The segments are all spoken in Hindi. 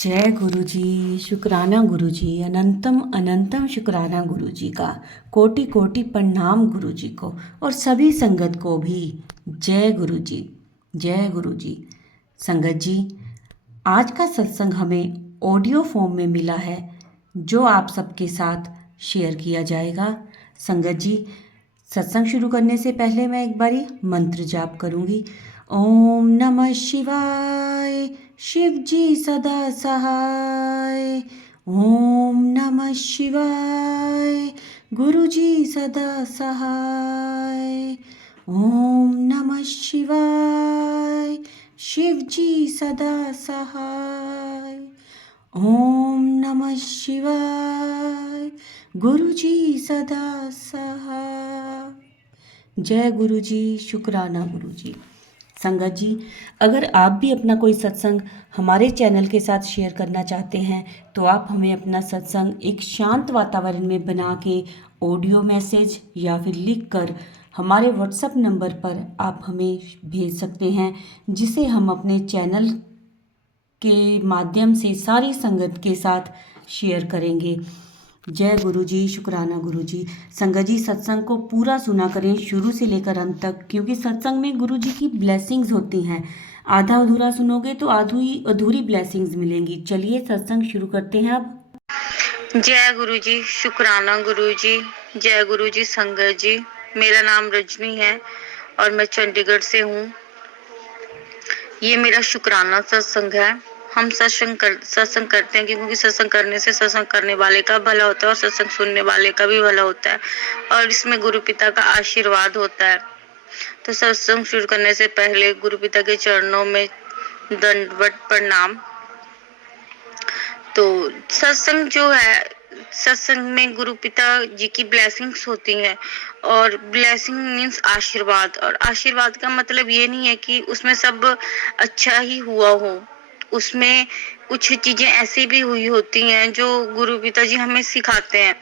जय गुरु जी। शुक्राना गुरु जी, अनंतम अनंतम शुक्राना गुरु जी का। कोटि कोटि प्रणाम गुरु जी को और सभी संगत को भी। जय गुरु जी, जय गुरु जी। संगत जी, आज का सत्संग हमें ऑडियो फॉर्म में मिला है जो आप सबके साथ शेयर किया जाएगा। संगत जी, सत्संग शुरू करने से पहले मैं एक बारी मंत्र जाप करूंगी। ओम नमः शिवाय, शिव जी सदा सहाय। ओम नमः शिवाय, गुरु जी सदा सहाय। ओम नमः शिवाय, शिव जी सदा सहाय। ओम नमः शिवाय, गुरु जी सदा सहाय। जय गुरु जी, शुक्राना गुरु जी। संगत जी, अगर आप भी अपना कोई सत्संग हमारे चैनल के साथ शेयर करना चाहते हैं तो आप हमें अपना सत्संग एक शांत वातावरण में बना के ऑडियो मैसेज या फिर लिख कर हमारे व्हाट्सएप नंबर पर आप हमें भेज सकते हैं, जिसे हम अपने चैनल के माध्यम से सारी संगत के साथ शेयर करेंगे। जय गुरु जी, शुक्राना गुरु जी। संगत जी, सत्संग को पूरा सुना करें शुरू से लेकर अंत तक, क्योंकि सत्संग में गुरु जी की ब्लेसिंग्स होती हैं। आधा अधूरा सुनोगे तो आधी अधूरी ब्लेसिंग्स मिलेंगी। चलिए सत्संग शुरू करते हैं अब। जय गुरु जी, शुक्राना गुरु जी। जय गुरु जी संगत जी। मेरा नाम रजनी है और मैं चंडीगढ़ से हूँ। ये मेरा शुक्राना सत्संग है। हम सत्संग करते हैं क्योंकि सत्संग करने से सत्संग करने वाले का भला होता है और सत्संग सुनने वाले का भी भला होता है और इसमें गुरु पिता का आशीर्वाद होता है। तो सत्संग शुरू करने से पहले गुरु पिता के चरणों में दंडवत प्रणाम। तो सत्संग जो है, सत्संग में गुरु पिता जी की ब्लेसिंग्स होती हैं और ब्लेसिंग मीन्स आशीर्वाद। और आशीर्वाद का मतलब ये नहीं है कि उसमें सब अच्छा ही हुआ हो, उसमें कुछ चीजें ऐसी भी हुई होती हैं जो गुरु पिता जी हमें सिखाते हैं।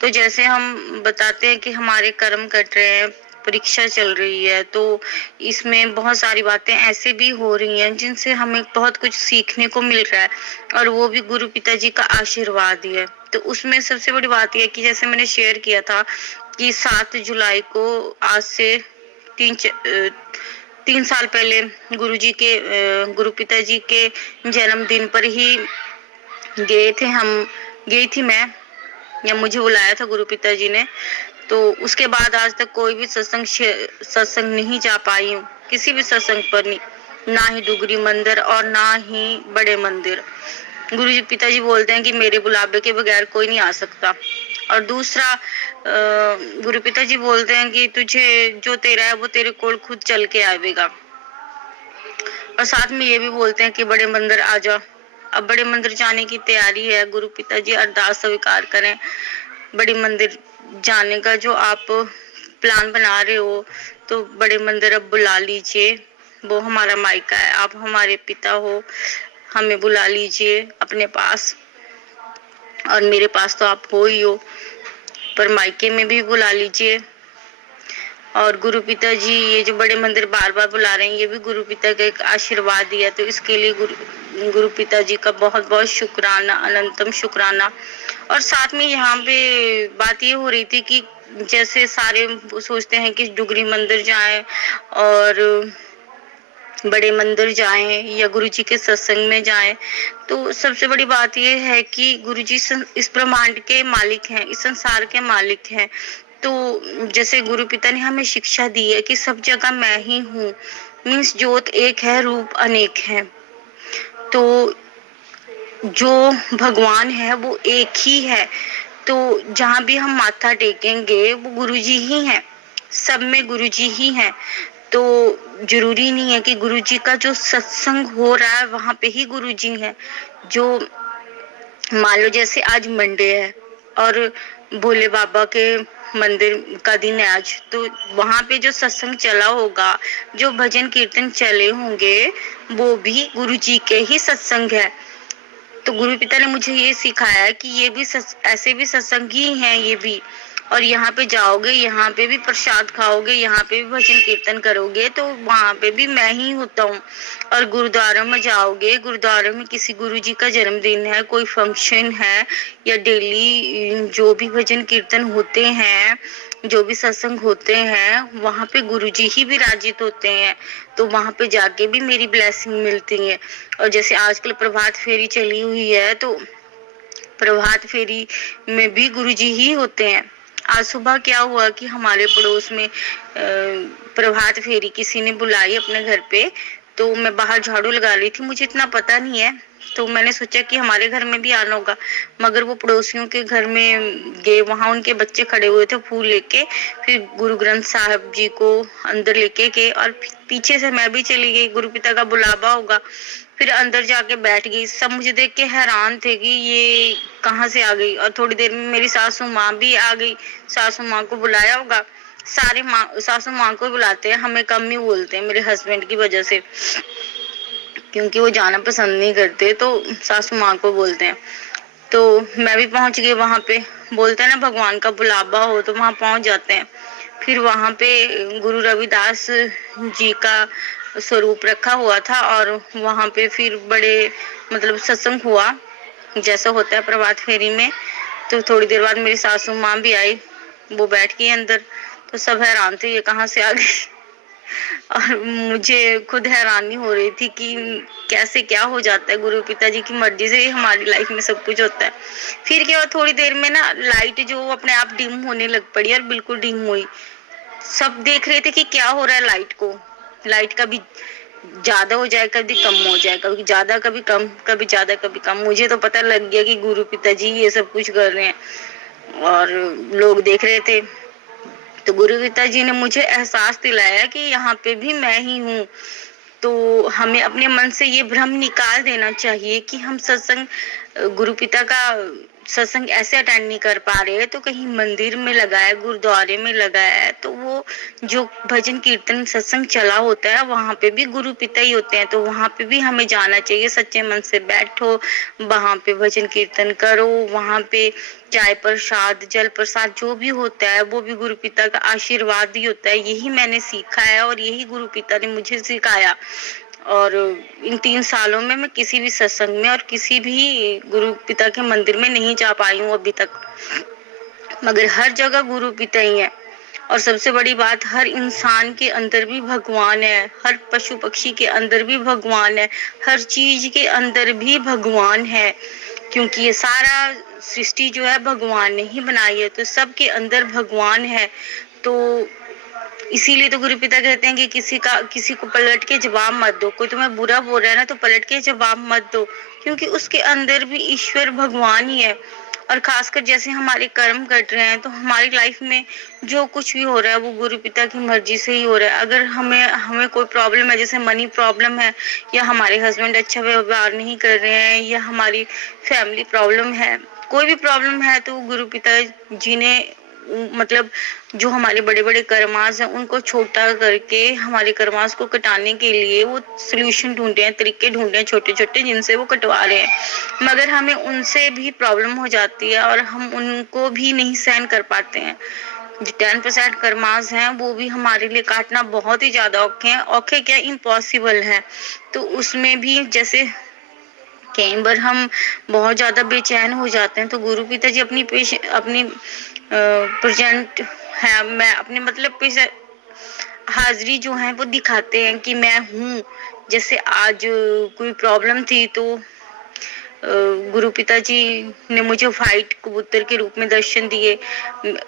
तो जैसे हम बताते हैं कि हमारे कर्म कट रहे हैं, परीक्षा चल रही है, तो इसमें बहुत सारी बातें ऐसे भी हो रही हैं जिनसे हमें बहुत कुछ सीखने को मिल रहा है और वो भी गुरु पिताजी का आशीर्वाद ही है। तो उसमें सबसे बड़ी बात यह है कि जैसे मैंने शेयर किया था कि 7 जुलाई को आज से 3 साल पहले गुरु पिताजी के जन्मदिन पर ही गई थी मैं, या मुझे बुलाया था गुरु पिताजी ने। तो उसके बाद आज तक कोई भी सत्संग नहीं जा पाई हूँ, किसी भी सत्संग पर नहीं, ना ही डुगरी मंदिर और ना ही बड़े मंदिर। गुरु जी पिताजी बोलते हैं कि मेरे बुलावे के बगैर कोई नहीं आ सकता। और दूसरा, गुरु पिताजी बोलते हैं कि तुझे जो तेरा है वो तेरे कोल खुद चल के आएगा। और साथ में ये भी बोलते हैं कि बड़े मंदिर आ जा। अब बड़े मंदिर जाने की तैयारी है। गुरु पिताजी अरदास स्वीकार करें बड़े मंदिर जाने का। जो आप प्लान बना रहे हो तो बड़े मंदिर अब बुला लीजिए। वो हमारा मायका है, आप हमारे पिता हो, हमें बुला लीजिए अपने पास। और मेरे पास तो आप हो ही हो, पर मायके में भी बुला लीजिए। और गुरु पिता जी ये जो बड़े मंदिर बार बार बुला रहे हैं, ये भी गुरु पिता का एक आशीर्वाद दिया। तो इसके लिए गुरु पिता जी का बहुत बहुत शुक्राना, अनंतम शुक्राना। और साथ में यहाँ पे बात ये हो रही थी कि जैसे सारे सोचते हैं कि डुगरी मंदिर जाएं और बड़े मंदिर जाएं या गुरु जी के सत्संग में जाएं। तो सबसे बड़ी बात यह है कि गुरु जी इस ब्रह्मांड के मालिक हैं, इस संसार के मालिक हैं। तो जैसे गुरु पिता ने हमें शिक्षा दी है कि सब जगह मैं ही हूँ, मीन्स ज्योत एक है, रूप अनेक है। तो जो भगवान है वो एक ही है। तो जहाँ भी हम माथा टेकेंगे वो गुरु जी ही हैं, सब में गुरु जी ही हैं। तो जरूरी नहीं है कि गुरु जी का जो सत्संग हो रहा है वहां पे ही गुरु जी हैं। जो मान लो जैसे आज मंडे है और भोले बाबा के मंदिर का दिन है आज, तो वहां पे जो सत्संग चला होगा, जो भजन कीर्तन चले होंगे, वो भी गुरु जी के ही सत्संग है। तो गुरु पिता ने मुझे ये सिखाया कि ये भी ऐसे भी सत्संग ही हैं ये भी। और यहाँ पे जाओगे, यहाँ पे भी प्रसाद खाओगे, यहाँ पे भी भजन कीर्तन करोगे, तो वहाँ पे भी मैं ही होता हूँ। और गुरुद्वारा में जाओगे, गुरुद्वारे में किसी गुरु जी का जन्मदिन है, कोई फंक्शन है, या डेली जो भी भजन कीर्तन होते हैं, जो भी सत्संग होते हैं, वहाँ पे गुरुजी ही विराजित होते हैं। तो वहाँ पे जाके भी मेरी ब्लेसिंग मिलती है। और जैसे आजकल प्रभात फेरी चली हुई है, तो प्रभात फेरी में भी गुरुजी ही होते हैं। आज सुबह क्या हुआ कि हमारे पड़ोस में प्रभात फेरी किसी ने बुलाई अपने घर पे, तो मैं बाहर झाड़ू लगा रही थी, मुझे इतना पता नहीं है, तो मैंने सोचा कि हमारे घर में भी आना होगा। मगर वो पड़ोसियों के घर में गए, वहां उनके बच्चे खड़े हुए थे फूल लेके, फिर गुरु ग्रंथ साहब जी को अंदर लेके गए, और पीछे से मैं भी चली गई, गुरुपिता का बुलावा होगा। फिर अंदर जाके बैठ गई। सब मुझे देख के हैरान थे कि ये कहाँ से आ गई। और थोड़ी देर में मेरी सासू माँ भी आ गई। सासू माँ को बुलाया होगा, सारे माँ सासू माँ को बुलाते हैं, हमें कम ही बोलते हैं मेरे हस्बैंड की वजह से, क्योंकि वो जाना पसंद नहीं करते, तो सासू माँ को बोलते हैं। तो मैं भी पहुंच गई वहां पे। बोलते हैं ना, भगवान का बुलावा हो तो वहां पहुंच जाते हैं। फिर वहां पे गुरु रविदास जी का स्वरूप रखा हुआ था, और वहां पे फिर बड़े मतलब सत्संग हुआ जैसा होता है प्रभात फेरी में। तो थोड़ी देर बाद मेरी सासू माँ भी आई, वो बैठ गई अंदर। तो सब हैरान थे, ये कहाँ से आ गई। और मुझे खुद हैरानी हो रही थी कि कैसे क्या हो जाता है, गुरु पिताजी की मर्जी से हमारी लाइफ में सब कुछ होता है। फिर क्या हुआ, थोड़ी देर में ना लाइट जो अपने आप डिम होने लग पड़ी, और बिल्कुल डिम हुई। सब देख रहे थे कि क्या हो रहा है लाइट को। लाइट कभी ज्यादा हो जाए, कभी कम हो जाए, कभी ज्यादा कभी कम, कभी ज्यादा कभी कम। मुझे तो पता लग गया कि गुरु पिताजी ये सब कुछ कर रहे हैं, और लोग देख रहे थे। तो गुरु पिताजी ने मुझे एहसास दिलाया कि यहाँ पे भी मैं ही हूँ। तो हमें अपने मन से ये भ्रम निकाल देना चाहिए कि हम सत्संग, गुरु पिता का सत्संग ऐसे अटेंड नहीं कर पा रहे, तो कहीं मंदिर में लगाया, गुरुद्वारे में लगाया, तो वो जो भजन कीर्तन सत्संग चला होता है, वहां पे भी गुरु पिता ही होते हैं। तो वहां पे भी हमें जाना चाहिए, सच्चे मन से बैठो, वहां पे भजन कीर्तन करो, वहां पे चाय प्रसाद, जल प्रसाद जो भी होता है, वो भी गुरु पिता का आशीर्वाद ही होता है। यही मैंने सीखा है, और यही गुरु पिता ने मुझे सिखाया। और इन 3 सालों में मैं किसी भी सत्संग में और किसी भी गुरु पिता के मंदिर में नहीं जा पाई हूँ अभी तक, मगर हर जगह गुरु पिता ही है। और सबसे बड़ी बात, हर इंसान के अंदर भी भगवान है, हर पशु पक्षी के अंदर भी भगवान है, हर चीज के अंदर भी भगवान है, क्योंकि ये सारा सृष्टि जो है भगवान ने ही बनाई है, तो सबके अंदर भगवान है। तो इसीलिए तो गुरु पिता कहते हैं कि किसी को पलट के जवाब मत दो। कोई तुम्हें बुरा बोल रहा है ना, तो पलट के जवाब मत दो, क्योंकि उसके अंदर भी ईश्वर भगवान ही है। और खासकर जैसे हमारे कर्म कट रहे हैं, तो हमारी लाइफ में जो कुछ भी हो रहा है वो गुरु पिता की मर्जी से ही हो रहा है। अगर हमें कोई प्रॉब्लम है, जैसे मनी प्रॉब्लम है, या हमारे हस्बैंड अच्छा व्यवहार नहीं कर रहे हैं, या हमारी फैमिली प्रॉब्लम है, कोई भी प्रॉब्लम है, तो गुरु पिता जी ने मतलब जो हमारे बड़े बड़े कर्मास हैं उनको छोटा करके हमारे कर्मास को कटाने के लिए वो सोल्यूशन ढूंढ रहे हैं, तरीके ढूंढ रहे हैं छोटे छोटे, जिनसे वो कटवा रहे हैं। मगर हमें उनसे भी प्रॉब्लम हो जाती है, और हम उनको भी नहीं सहन कर पाते हैं। जो 10% कर्मास हैं वो भी हमारे लिए काटना बहुत ही ज्यादा औखे हैं, औखे क्या, इम्पॉसिबल है। तो उसमें भी जैसे कई बार हम बहुत ज्यादा बेचैन हो जाते हैं, तो गुरु पिताजी अपनी प्रेजेंट है, मैं अपने मतलब हाजिरी जो है वो दिखाते हैं कि मैं हूँ। जैसे आज कोई प्रॉब्लम थी, तो गुरु पिताजी ने मुझे व्हाइट कबूतर के रूप में दर्शन दिए,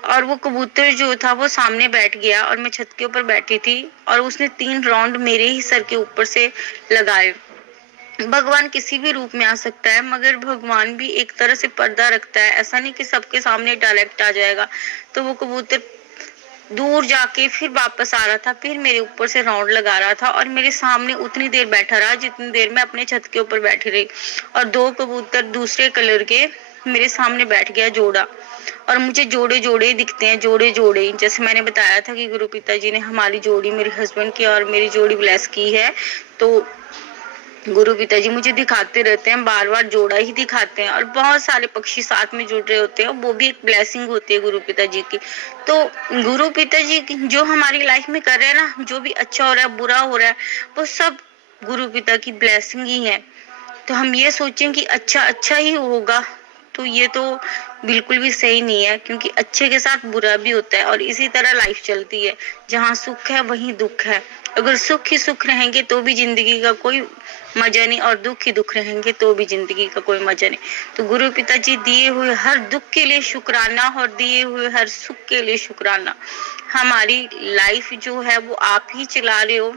और वो कबूतर जो था वो सामने बैठ गया, और मैं छत के ऊपर बैठी थी, और उसने 3 राउंड मेरे ही सर के ऊपर से लगाए। भगवान किसी भी रूप में आ सकता है, मगर भगवान भी एक तरह से पर्दा रखता है, ऐसा नहीं कि सबके सामने डायरेक्ट आ जाएगा। तो वो कबूतर दूर जाके फिर वापस आ रहा था, फिर मेरे ऊपर से राउंड लगा रहा था, और मेरे सामने उतनी देर बैठा रहा जितनी देर मैं अपने छत के ऊपर बैठी रही। और 2 कबूतर दूसरे कलर के मेरे सामने बैठ गया, जोड़ा। और मुझे जोड़े जोड़े दिखते हैं, जोड़े जोड़े, जैसे मैंने बताया था कि गुरु पिताजी ने हमारी जोड़ी, मेरे हस्बैंड की और मेरी जोड़ी ब्लेस की है। तो गुरु पिताजी मुझे दिखाते रहते हैं, बार बार जोड़ा ही दिखाते हैं, और बहुत सारे पक्षी साथ में जुड़ रहे होते हैं, वो भी एक ब्लेसिंग होती है गुरु पिताजी की। तो गुरु पिताजी जो हमारी लाइफ में कर रहे हैं ना, जो भी अच्छा हो रहा है बुरा हो रहा है, वो सब गुरु पिता की ब्लेसिंग ही है। तो हम ये सोचें कि अच्छा अच्छा ही होगा, तो ये तो बिल्कुल भी सही नहीं है, क्योंकि अच्छे के साथ बुरा भी होता है, और इसी तरह लाइफ चलती है। जहाँ सुख है वहीं दुख है। अगर सुख ही सुख रहेंगे तो भी जिंदगी का कोई मजा नहीं, और दुख ही दुख रहेंगे तो भी जिंदगी का कोई मजा नहीं। तो गुरु पिताजी दिए हुए हर दुख के लिए शुक्राना, और दिए हुए हर सुख के लिए शुक्राना। हमारी लाइफ जो है वो आप ही चला रहे हो,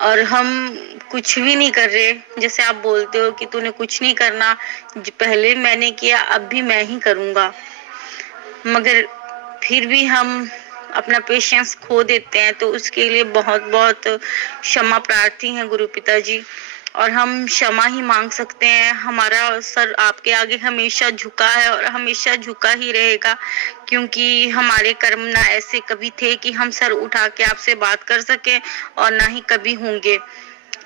और हम कुछ भी नहीं कर रहे। जैसे आप बोलते हो कि तूने कुछ नहीं करना, पहले मैंने किया अब भी मैं ही करूंगा, मगर फिर भी हम अपना पेशेंस खो देते हैं। तो उसके लिए बहुत बहुत क्षमा प्रार्थी हैं गुरु पिताजी, और हम क्षमा ही मांग सकते हैं। हमारा सर आपके आगे हमेशा झुका है और हमेशा झुका ही रहेगा, क्योंकि हमारे कर्म ना ऐसे कभी थे कि हम सर उठा के आपसे बात कर सके, और ना ही कभी होंगे।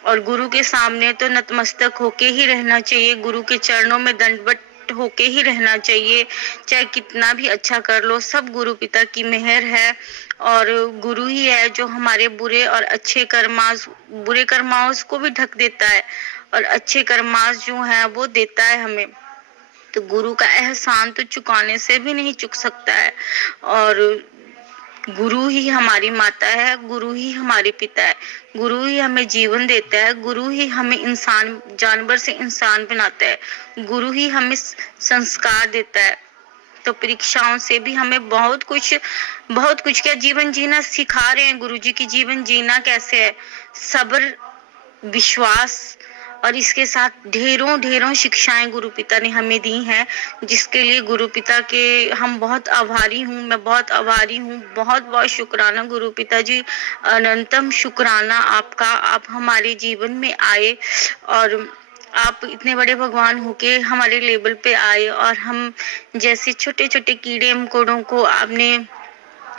और गुरु के सामने तो नतमस्तक होके ही रहना चाहिए, गुरु के चरणों में दंडवत होके ही रहना चाहिए। चाहे कितना भी अच्छा कर लो, सब गुरु पिता की मेहर है, और गुरु ही है जो हमारे बुरे और अच्छे कर्मास, बुरे कर्माओं को भी ढक देता है, और अच्छे कर्मास जो है वो देता है हमें। तो गुरु का एहसान तो चुकाने से भी नहीं चुक सकता है। और गुरु ही हमारी माता है, गुरु ही हमारे पिता है, गुरु ही हमें जीवन देता है, गुरु ही हमें इंसान, जानवर से इंसान बनाता है, गुरु ही हमें संस्कार देता है। तो परीक्षाओं से भी हमें बहुत कुछ क्या जीवन जीना सिखा रहे हैं गुरु जी की। जीवन जीना कैसे है, सब्र, विश्वास, और इसके साथ ढेरों ढेरों शिक्षाएं गुरु पिता ने हमें दी हैं, जिसके लिए गुरु पिता के हम बहुत आभारी हूँ। मैं बहुत आभारी हूँ, बहुत बहुत शुक्राना गुरु पिता जी, अनंतम शुक्राना आपका। आप हमारे जीवन में आए, और आप इतने बड़े भगवान होके हमारे लेवल पे आए, और हम जैसे छोटे छोटे कीड़े मकोड़ों को आपने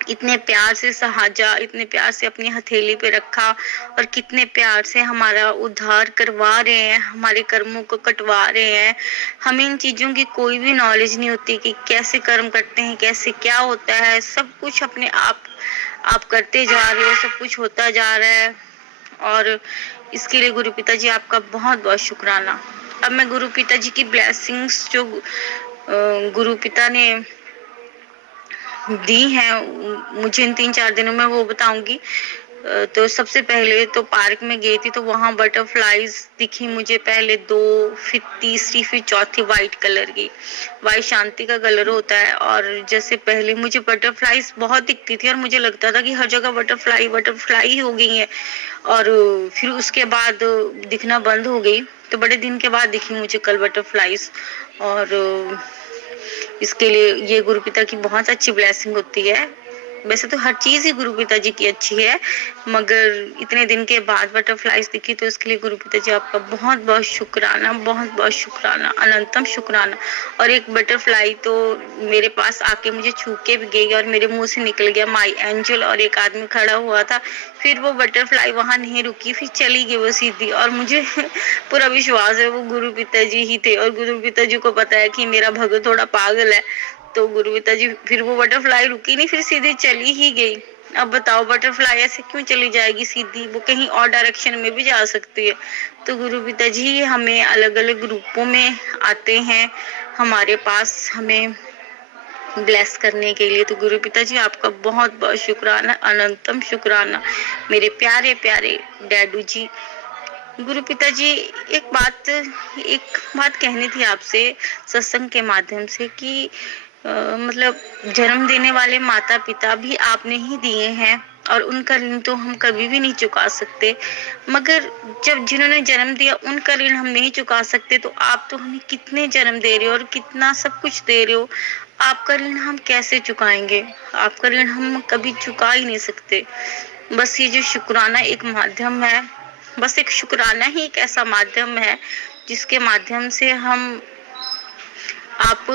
इतने प्यार से सहाजा, इतने प्यार से अपनी हथेली पे रखा, और कितने प्यार से हमारा उद्धार करवा रहे हैं, हमारे कर्मों को कटवा रहे हैं। हमें इन चीजों की कोई भी नॉलेज नहीं होती कि कैसे कर्म करते हैं, कैसे क्या होता है। सब कुछ अपने आप करते जा रहे हो, सब कुछ होता जा रहा है, और इसके लिए गुरु पिता जी आपका बहुत बहुत शुक्राना। अब मैं गुरु पिता जी की ब्लेसिंग्स जो गुरु पिता ने दी हैं मुझे इन 3-4 दिनों में, वो बताऊंगी। तो सबसे पहले तो पार्क में गई थी, तो वहां बटरफ्लाईज दिखी मुझे, पहले 2, फिर तीसरी, फिर चौथी वाइट कलर की। वाइट शांति का कलर होता है, और जैसे पहले मुझे बटरफ्लाईज बहुत दिखती थी, और मुझे लगता था कि हर जगह बटरफ्लाई बटरफ्लाई ही हो गई है, और फिर उसके बाद दिखना बंद हो गई। तो बड़े दिन के बाद दिखी मुझे कल बटरफ्लाईज, और इसके लिए ये गुरु पिता की बहुत अच्छी ब्लेसिंग होती है। वैसे तो हर चीज ही गुरु पिता जी की अच्छी है, मगर इतने दिन के बाद बटरफ्लाईज दिखी, तो इसके लिए गुरु पिता जी आपका बहुत बहुत शुक्राना, बहुत बहुत शुक्राना, अनंतम शुक्राना। और एक बटरफ्लाई तो मेरे पास आके मुझे छू के भी गई, और मेरे मुंह से निकल गया माई एंजल, और एक आदमी खड़ा हुआ था, फिर वो बटरफ्लाई वहां नहीं रुकी, फिर चली गई वो सीधी, और मुझे पूरा विश्वास है वो गुरु पिता जी ही थे, और गुरु पिता जी को पता है कि मेरा भगत थोड़ा पागल है। तो गुरु पिता जी, फिर वो बटरफ्लाई रुकी नहीं, फिर सीधे चली ही गई। अब बताओ बटरफ्लाई ऐसे क्यों चली जाएगी सीधी, वो कहीं और डायरेक्शन में भी जा सकती है। तो गुरु पिता जी हमें अलग अलग रूपों में आते हैं हमारे पास, हमें ब्लेस करने के लिए। तो गुरु पिता जी आपका बहुत बहुत शुक्राना, अनंतम शुक्राना, मेरे प्यारे प्यारे डैडू जी। गुरु पिता जी, एक बात कहनी थी आपसे सत्संग के माध्यम से, कि मतलब जन्म देने वाले माता पिता भी आपने ही दिए हैं, और उनका ऋण तो हम कभी भी नहीं चुका सकते। मगर जब जिन्होंने जन्म दिया उनका ऋण हम नहीं चुका सकते, तो आप तो हमें कितने जन्म दे रहे हो और कितना सब कुछ दे रहे हो, आपका ऋण हम कैसे चुकाएंगे? आपका ऋण हम कभी चुका ही नहीं सकते। बस ये जो शुक्राना एक माध्यम है, बस एक शुक्राना ही एक ऐसा माध्यम है जिसके माध्यम से हम आप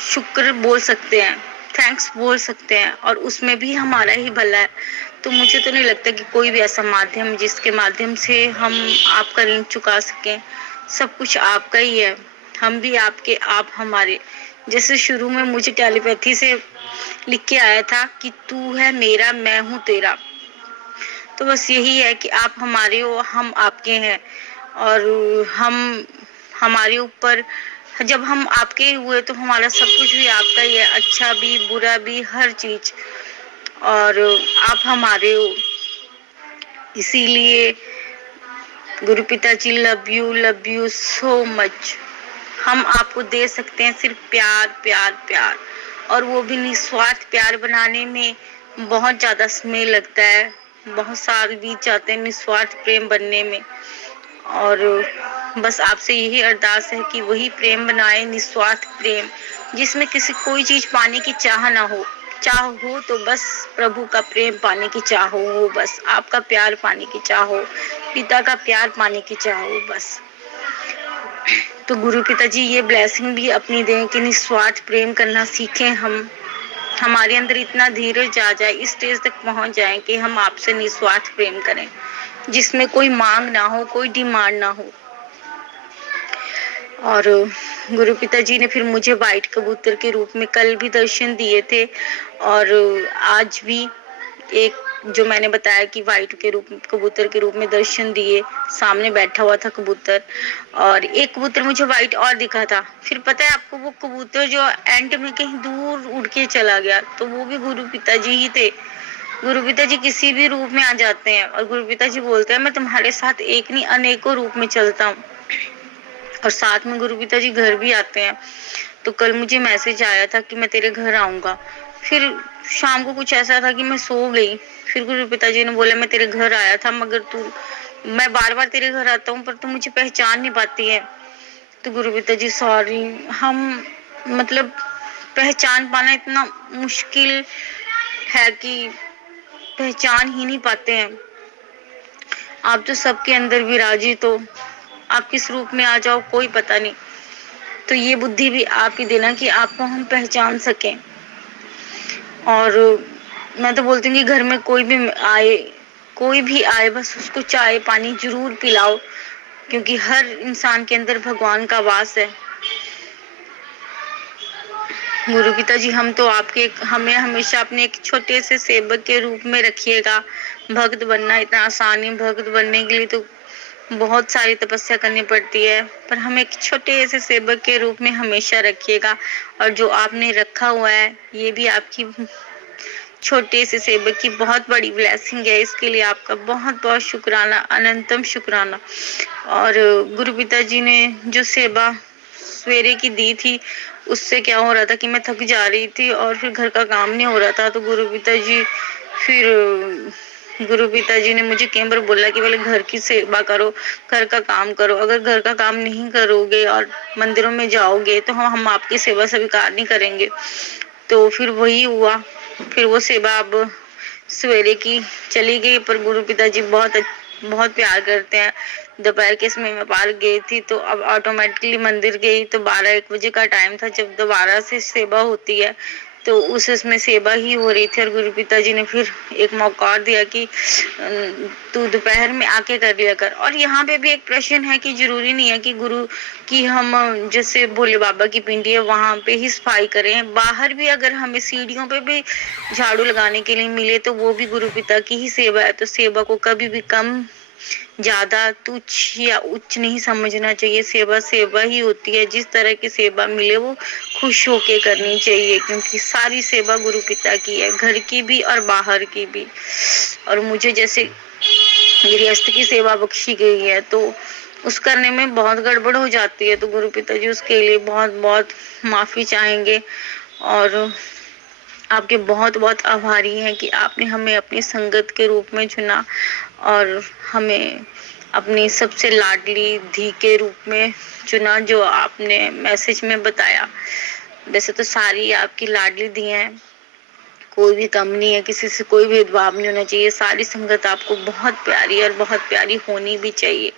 शुक्र बोल सकते हैं, थैंक्स बोल सकते हैं, और उसमें भी हमारा ही भला है। तो मुझे तो नहीं लगता कि कोई भी ऐसा माध्यम जिसके माध्यम से हम आपका ऋण चुका सकें। सब कुछ आपका ही है, हम भी आपके, आप हमारे। जैसे शुरू में मुझे टेलीपैथी से लिख के आया था कि तू है मेरा, मैं हूँ तेरा। तो बस यही है कि आप हमारे हो, हम आपके हैं। और हम, हमारे ऊपर, जब हम आपके हुए तो हमारा सब कुछ भी आपका ही है, अच्छा भी बुरा भी, हर चीज। और आप हमारे हो, इसीलिए गुरु पिताजी, लव यू सो मच। हम आपको दे सकते हैं सिर्फ प्यार प्यार प्यार, और वो भी निस्वार्थ प्यार बनाने में बहुत ज्यादा समय लगता है, बहुत साल बीत जाते हैं निस्वार्थ प्रेम बनने में। और बस आपसे यही अरदास है कि वही प्रेम बनाए, निस्वार्थ प्रेम, जिसमें किसी कोई चीज पाने की चाह ना हो। चाह हो तो बस प्रभु का प्रेम पाने की चाह हो, बस आपका प्यार पाने की चाह हो, पिता का प्यार पाने की चाह हो बस। तो गुरु पिताजी ये ब्लेसिंग भी अपनी दें कि निस्वार्थ प्रेम करना सीखें हम, हमारे अंदर इतना धीरज आ जाए, इस स्टेज तक पहुंच जाए कि हम आपसे निस्वार्थ प्रेम करें, जिसमें कोई मांग ना हो, कोई डिमांड ना हो। और गुरु पिताजी ने फिर मुझे वाइट कबूतर के रूप में कल भी दर्शन दिए थे, और आज भी एक, जो मैंने बताया कि वाइट के रूप, कबूतर के रूप में दर्शन दिए, सामने बैठा हुआ था कबूतर। और एक कबूतर मुझे वाइट और दिखा था, फिर पता है आपको, वो कबूतर जो एंड में कहीं दूर उड़ के चला गया, तो वो भी गुरु पिताजी ही थे। गुरु पिताजी किसी भी रूप में आ जाते हैं, और गुरु पिताजी बोलते हैं मैं तुम्हारे साथ एक नहीं अनेकों रूप में चलता हूँ। और साथ में गुरु पिताजी घर भी आते हैं। तो कल मुझे मैसेज आया था कि मैं तेरे घर आऊंगा, फिर शाम को कुछ ऐसा था कि मैं सो गई, फिर गुरु पिताजी ने बोला मैं तेरे घर आया था, मगर तू, मैं बार बार तेरे घर आता हूँ पर तू मुझे पहचान नहीं पाती है। तो गुरु पिताजी सॉरी, हम मतलब पहचान पाना इतना मुश्किल है कि पहचान ही नहीं पाते हैं। आप तो सबके अंदर विराजित हो, आप किस रूप में आ जाओ कोई पता नहीं। तो ये बुद्धि भी आप ही देना कि आपको हम पहचान सकें। और मैं तो बोलती हूँ कि घर में कोई भी आए, कोई भी आए, बस उसको चाय पानी जरूर पिलाओ, क्योंकि हर इंसान के अंदर भगवान का वास है। गुरु पिताजी, हम तो आपके, हमें हमेशा अपने एक छोटे से सेवक के रूप में रखिएगा। भक्त बनना इतना आसान नहीं, भक्त बनने के लिए तो बहुत सारी तपस्या करनी पड़ती है, पर हमें एक छोटे से सेवक के रूप में हमेशा रखिएगा। और जो आपने रखा हुआ है, ये भी आपकी छोटे से सेवक की बहुत बड़ी ब्लेसिंग है, इसके लिए आपका बहुत बहुत शुक्राना, अनंतम शुक्राना। और गुरु पिताजी ने जो सेवा सवेरे की दी थी, उससे क्या हो रहा था कि मैं थक जा रही थी और फिर घर का काम नहीं हो रहा था। तो गुरु पिताजी ने मुझे कई बार बोला कि पहले घर की सेवा करो, घर का काम करो, अगर घर का काम नहीं करोगे और मंदिरों में जाओगे तो हम आपकी सेवा स्वीकार नहीं करेंगे। तो फिर वही हुआ, फिर वो सेवा अब सवेरे की चली गई, पर गुरु पिताजी बहुत बहुत प्यार करते हैं। दोपहर के समय में पार्क गई थी, तो अब ऑटोमेटिकली मंदिर गई, तो 12-1 बजे का टाइम था जब दोबारा से सेवा होती है, तो उसमें सेवा ही हो रही थी। और गुरु पिताजी ने फिर एक मौका और दिया कि तू दोपहर में आके कर लिया कर। और यहाँ पे भी एक प्रश्न है कि जरूरी नहीं है कि गुरु की हम, जैसे भोले बाबा की पिंडी है वहां पे ही सफाई करें, बाहर भी अगर हमें सीढ़ियों पे भी झाड़ू लगाने के लिए मिले तो वो भी गुरु पिता की ही सेवा है। तो सेवा को कभी भी कम, ज्यादा, तुच्छ या उच्च नहीं समझना चाहिए। सेवा सेवा ही होती है, जिस तरह की सेवा मिले वो खुश होके करनी चाहिए, क्योंकि सारी सेवा गुरु पिता की है, घर की भी और बाहर की भी। और मुझे जैसे गृहस्थ की सेवा बख्शी गई है, तो उस करने में बहुत गड़बड़ हो जाती है, तो गुरु पिताजी उसके लिए बहुत बहुत माफी चाहेंगे। और आपके बहुत बहुत आभारी हैं कि आपने हमें अपनी संगत के रूप में चुना, और हमें अपनी सबसे लाडली धी के रूप में चुना, जो आपने मैसेज में बताया। वैसे तो सारी आपकी लाडली धी हैं, कोई भी कम नहीं है, किसी से कोई भेदभाव नहीं होना चाहिए। सारी संगत आपको बहुत प्यारी और बहुत प्यारी होनी भी चाहिए।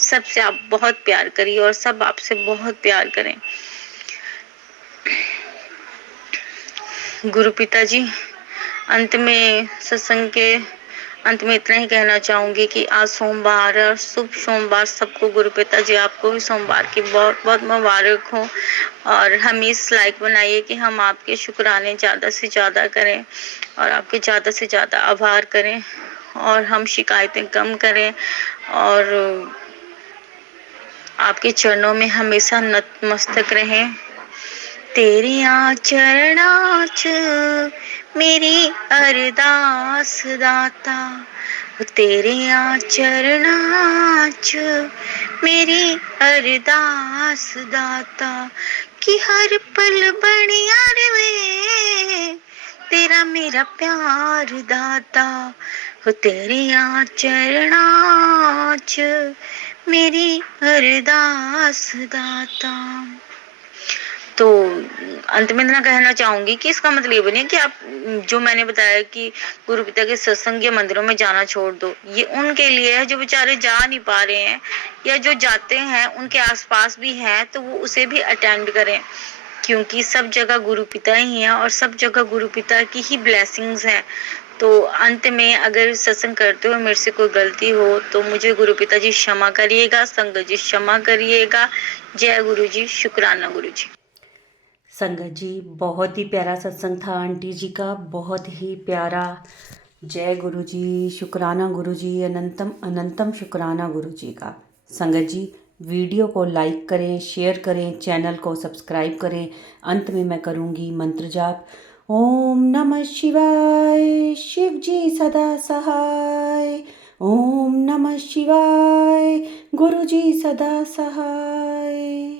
सबसे आप बहुत प्यार करिए और सब आपसे बहुत प्यार करें। गुरु पिताजी, अंत में सत्संग के अंत में इतना ही कहना चाहूंगी कि आज सोमवार है और शुभ सोमवार सबको गुरु पिता जी आपको भी सोमवार की बहुत बहुत मुबारक हो। और हमें इस लायक बनाइए कि हम आपके शुक्राने ज़्यादा से ज़्यादा करें और आपके ज़्यादा से ज़्यादा आभार करें और हम शिकायतें कम करें और आपके चरणों में हमेशा नतमस्तक रहें। तेरियां चरणां च मेरी अरदास दाता, तेरियां चरणां च मेरी अरदास दाता, कि हर पल बनिया रवे तेरा मेरा प्यार दाता, हो तेरियां चरणां च मेरी अरदास दाता। तो अंत में ना कहना चाहूंगी कि इसका मतलब ये नहीं कि आप जो मैंने बताया कि गुरु पिता के सत्संग या मंदिरों में जाना छोड़ दो, ये उनके लिए है जो बेचारे जा नहीं पा रहे हैं या जो जाते हैं उनके आसपास भी हैं तो वो उसे भी अटेंड करें, क्योंकि सब जगह गुरु पिता ही है और सब जगह गुरु पिता की ही ब्लेसिंग्स हैं। तो अंत में अगर सत्संग करते हुए मेरे से कोई गलती हो तो मुझे गुरु पिता जी क्षमा करिएगा, संगत जी क्षमा करिएगा। जय गुरु जी, शुक्राना गुरु जी। संगत जी, बहुत ही प्यारा सत्संग था आंटी जी का, बहुत ही प्यारा। जय गुरु जी, शुक्राना गुरु जी, अनंतम अनंतम शुक्राना गुरु जी का। संगत जी, वीडियो को लाइक करें, शेयर करें, चैनल को सब्सक्राइब करें। अंत में मैं करूँगी मंत्र जाप। ओम नमः शिवाय, शिव जी सदा सहाय। ओम नमः शिवाय, गुरु जी सदा सहाय।